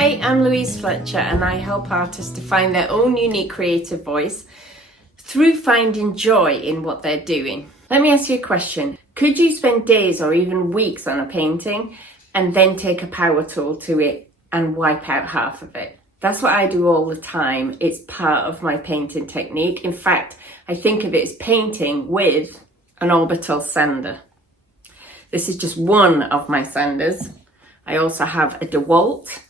Hi, I'm Louise Fletcher and I help artists to find their own unique creative voice through finding joy in what they're doing. Let me ask you a question. Could you spend days or even weeks on a painting and then take a power tool to it and wipe out half of it? That's what I do all the time. It's part of my painting technique. In fact, I think of it as painting with an orbital sander. This is just one of my sanders. I also have a DeWalt,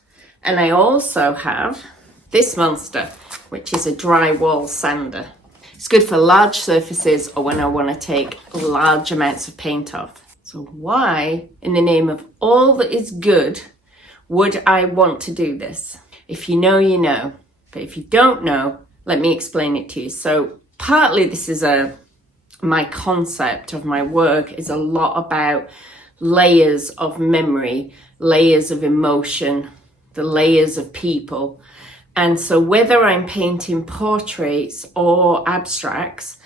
and I also have this monster, which is a drywall sander. It's good for large surfaces or when I want to take large amounts of paint off. So why, in the name of all that is good, would I want to do this? If you know, you know. But if you don't know, let me explain it to you. So partly this is my concept of my work is a lot about layers of memory, layers of emotion, the layers of people. And so whether I'm painting portraits or abstracts,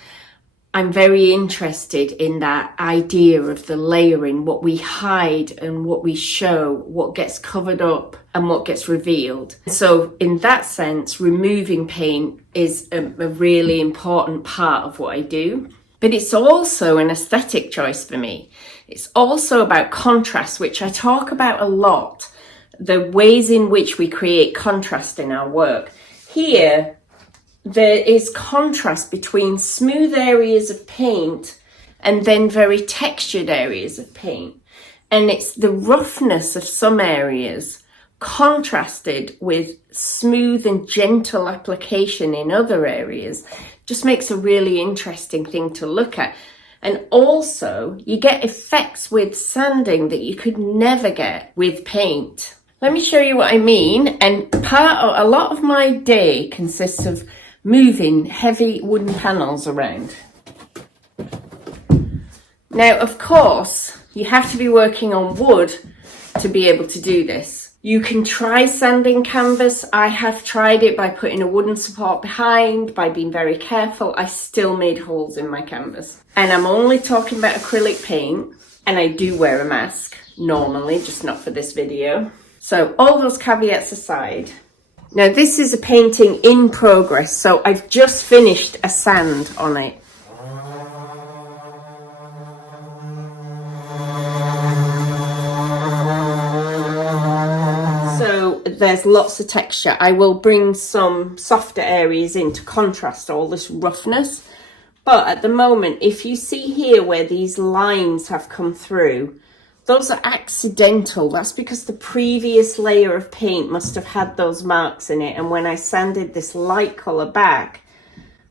I'm very interested in that idea of the layering, what we hide and what we show, what gets covered up and what gets revealed. So in that sense, removing paint is a really important part of what I do. But it's also an aesthetic choice for me. It's also about contrast, which I talk about a lot, the ways in which we create contrast in our work. Here, there is contrast between smooth areas of paint and then very textured areas of paint. And it's the roughness of some areas contrasted with smooth and gentle application in other areas. Just makes a really interesting thing to look at. And also, you get effects with sanding that you could never get with paint. Let me show you what I mean. And a lot of my day consists of moving heavy wooden panels around. Now, of course, you have to be working on wood to be able to do this. You can try sanding canvas. I have tried it by putting a wooden support behind, by being very careful. I still made holes in my canvas. And I'm only talking about acrylic paint, and I do wear a mask normally, just not for this video. So all those caveats aside, now this is a painting in progress, so I've just finished a sand on it. So there's lots of texture. I will bring some softer areas in to contrast all this roughness. But at the moment, if you see here where these lines have come through, those are accidental. That's because the previous layer of paint must have had those marks in it. And when I sanded this light colour back,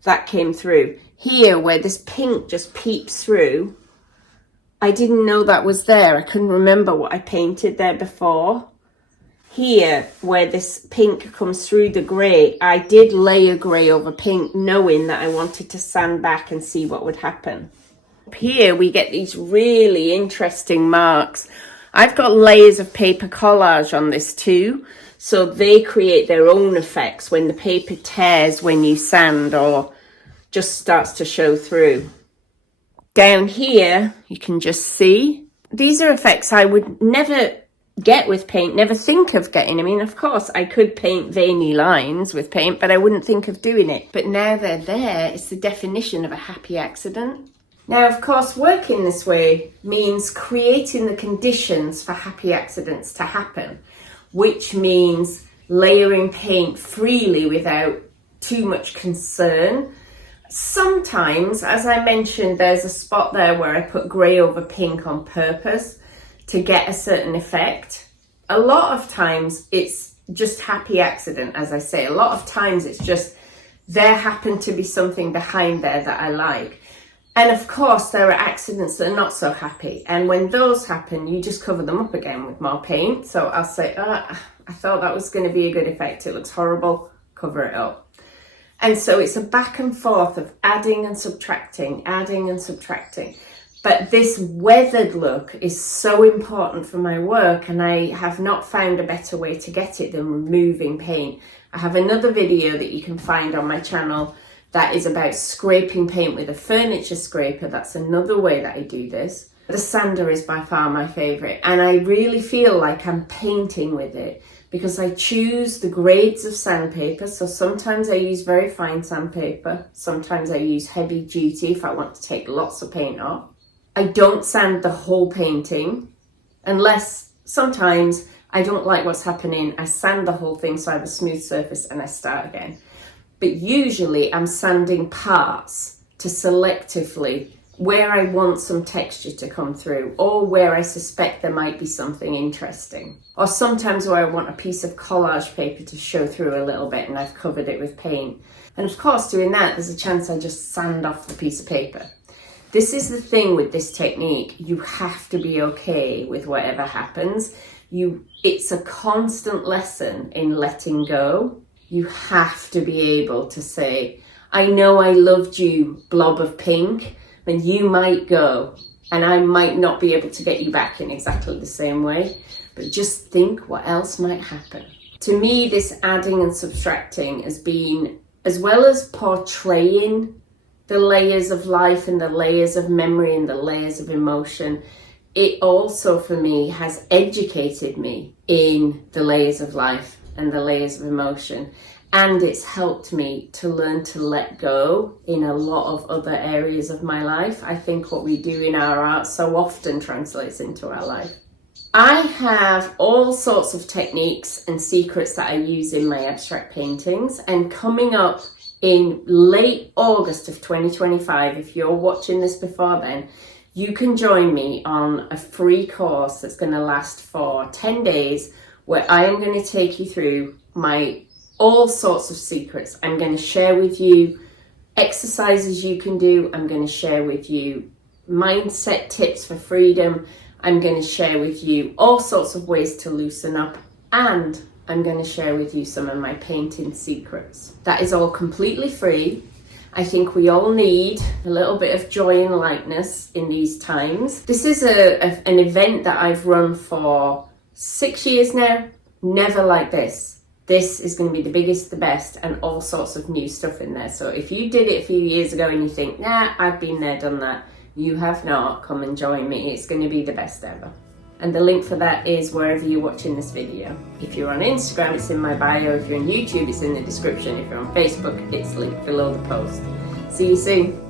that came through. Here, where this pink just peeps through, I didn't know that was there. I couldn't remember what I painted there before. Here, where this pink comes through the grey, I did layer grey over pink, knowing that I wanted to sand back and see what would happen. Here we get these really interesting marks. I've got layers of paper collage on this too, so they create their own effects when the paper tears when you sand or just starts to show through. Down here you can just see these are effects I would never get with paint, never think of getting. I mean, of course I could paint veiny lines with paint, but I wouldn't think of doing it. But now they're there, it's the definition of a happy accident. Now, of course, working this way means creating the conditions for happy accidents to happen, which means layering paint freely without too much concern. Sometimes, as I mentioned, there's a spot there where I put grey over pink on purpose to get a certain effect. A lot of times it's just happy accident, as I say. A lot of times it's just there happened to be something behind there that I like. And of course, there are accidents that are not so happy. And when those happen, you just cover them up again with more paint. So I'll say, I thought that was going to be a good effect. It looks horrible. Cover it up. And so it's a back and forth of adding and subtracting, adding and subtracting. But this weathered look is so important for my work, and I have not found a better way to get it than removing paint. I have another video that you can find on my channel that is about scraping paint with a furniture scraper. That's another way that I do this. The sander is by far my favourite, and I really feel like I'm painting with it because I choose the grades of sandpaper. So sometimes I use very fine sandpaper. Sometimes I use heavy duty if I want to take lots of paint off. I don't sand the whole painting unless sometimes I don't like what's happening. I sand the whole thing so I have a smooth surface and I start again. But usually I'm sanding parts to selectively where I want some texture to come through, or where I suspect there might be something interesting. Or sometimes where I want a piece of collage paper to show through a little bit and I've covered it with paint. And of course, doing that, there's a chance I just sand off the piece of paper. This is the thing with this technique. You have to be okay with whatever happens. It's a constant lesson in letting go. You have to be able to say, I know I loved you, blob of pink, and you might go, and I might not be able to get you back in exactly the same way, but just think what else might happen. To me, this adding and subtracting has been, as well as portraying the layers of life and the layers of memory and the layers of emotion, it also, for me, has educated me in the layers of life and the layers of emotion. And it's helped me to learn to let go in a lot of other areas of my life. I think what we do in our art so often translates into our life. I have all sorts of techniques and secrets that I use in my abstract paintings, and coming up in late August of 2025, if you're watching this before then, you can join me on a free course that's going to last for 10 days, where I am going to take you through all sorts of secrets. I'm going to share with you exercises you can do. I'm going to share with you mindset tips for freedom. I'm going to share with you all sorts of ways to loosen up, and I'm going to share with you some of my painting secrets. That is all completely free. I think we all need a little bit of joy and lightness in these times. This is an event that I've run for 6 years now. Never like this. This is going to be the biggest, the best, and all sorts of new stuff in there. So if you did it a few years ago and you think, nah, I've been there, done that, you have not, come and join me. It's going to be the best ever. And the link for that is wherever you're watching this video. If you're on Instagram, it's in my bio. If you're on YouTube, it's in the description. If you're on Facebook, it's linked below the post. See you soon.